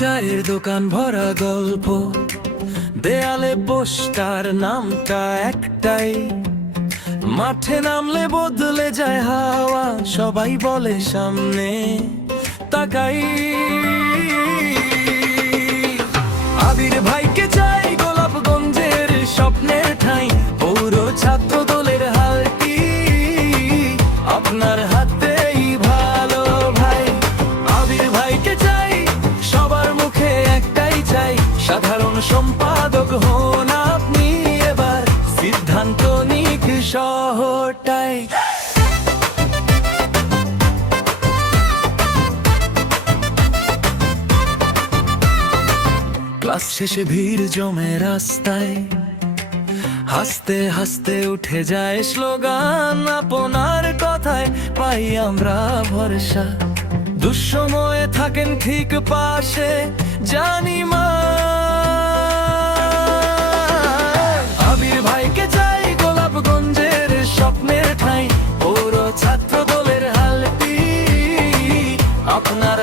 চায়ের দোকান ভরা গল্প, দেয়ালে পোস্টার, নামটা একটাই। মাঠে নামলে বদলে যায় হাওয়া, সবাই বলে সামনে তাকাই। আবির ভাইকে চাই গোলাপগঞ্জের স্বপ্নের ঠাঁই, পৌর ছাত্র দলের হালটি আপনার হাতেই ভালো ভাই। আবির ভাইকে চাই, সবার মুখে একটাই চাই, সাধারণ সম্পাদক হন আপনি এবার, সিদ্ধান্ত নিক শহরটাই। ক্লাস শেষে ভিড় জমে রাস্তায়, হাসতে হাসতে উঠে যায় স্লোগান, আপনার কথায় পাই আমরা ভরসা, দুঃসময়ে থাকেন ঠিক পাশে জানি মা। আবির ভাইকে চাই গোলাপগঞ্জের স্বপ্নের ঠাঁই, পৌর ছাত্র দলের হালটি আপনার